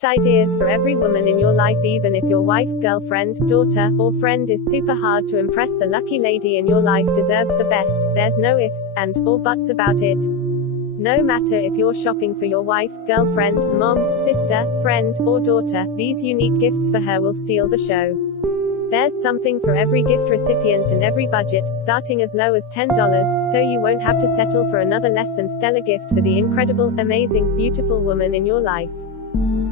gift ideas for every woman in your life. Even if your wife, girlfriend, daughter, or friend is super hard to impress, the lucky lady in your life deserves the best. There's no ifs, and, or buts about it. No matter if you're shopping for your wife, girlfriend, mom, sister, friend, or daughter, these unique gifts for her will steal the show. There's something for every gift recipient and every budget, starting as low as $10, so you won't have to settle for another less than stellar gift for the incredible, amazing, beautiful woman in your life.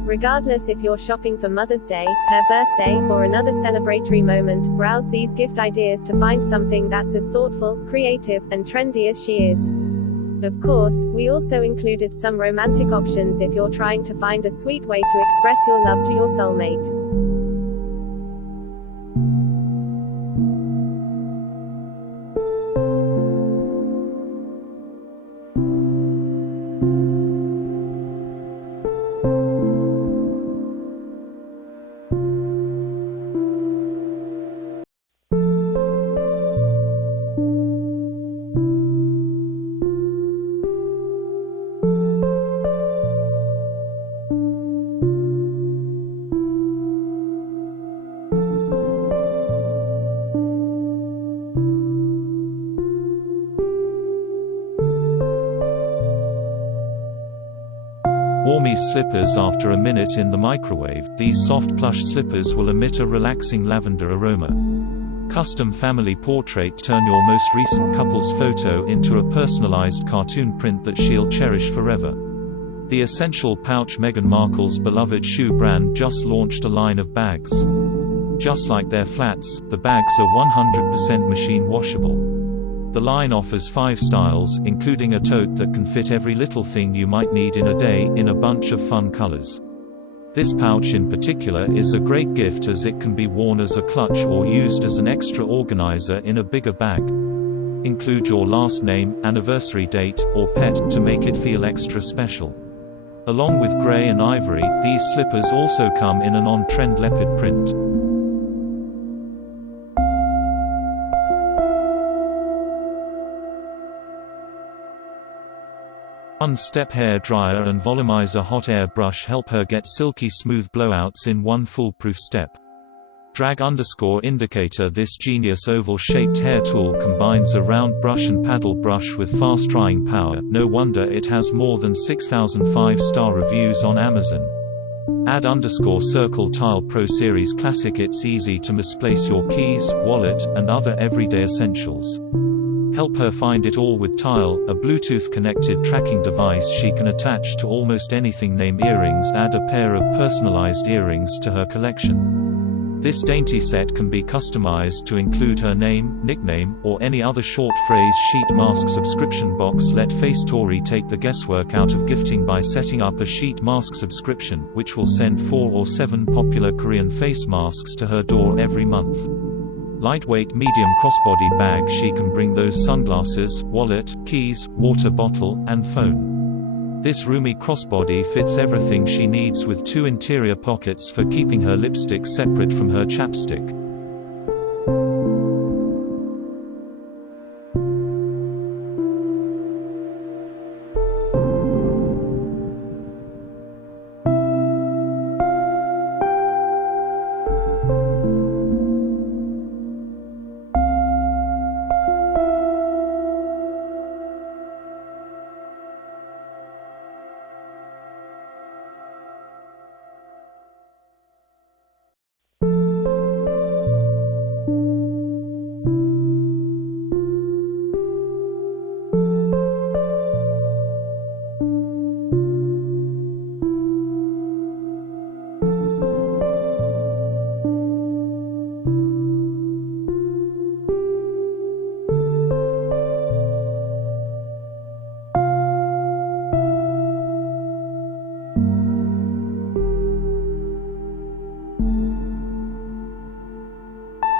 Regardless if you're shopping for Mother's Day, her birthday, or another celebratory moment, browse these gift ideas to find something that's as thoughtful, creative, and trendy as she is. Of course, we also included some romantic options if you're trying to find a sweet way to express your love to your soulmate. Warmies Slippers. After a minute in the microwave, these soft plush slippers will emit a relaxing lavender aroma. Custom family portrait. Turn your most recent couple's photo into a personalized cartoon print that she'll cherish forever. The essential pouch. Meghan Markle's beloved shoe brand just launched a line of bags. Just like their flats, the bags are 100% machine washable. The line offers 5 styles, including a tote that can fit every little thing you might need in a day, in a bunch of fun colors. This pouch in particular is a great gift as it can be worn as a clutch or used as an extra organizer in a bigger bag. Include your last name, anniversary date, or pet, to make it feel extra special. Along with gray and ivory, these slippers also come in an on-trend leopard print. One-step hair dryer and volumizer hot air brush help her get silky smooth blowouts in one foolproof step. Drag_indicator. This genius oval-shaped hair tool combines a round brush and paddle brush with fast drying power. No wonder it has more than 6,000 5-star reviews on Amazon. Add_circle tile. Pro Series Classic. It's easy to misplace your keys, wallet, and other everyday essentials. Help her find it all with Tile, a Bluetooth-connected tracking device she can attach to almost anything. Name earrings. Add a pair of personalized earrings to her collection. This dainty set can be customized to include her name, nickname, or any other short phrase. Sheet mask subscription box. Let FaceTory take the guesswork out of gifting by setting up a sheet mask subscription, which will send 4 or 7 popular Korean face masks to her door every month. Lightweight medium crossbody bag. She can bring those sunglasses, wallet, keys, water bottle, and phone. This roomy crossbody fits everything she needs with 2 interior pockets for keeping her lipstick separate from her chapstick.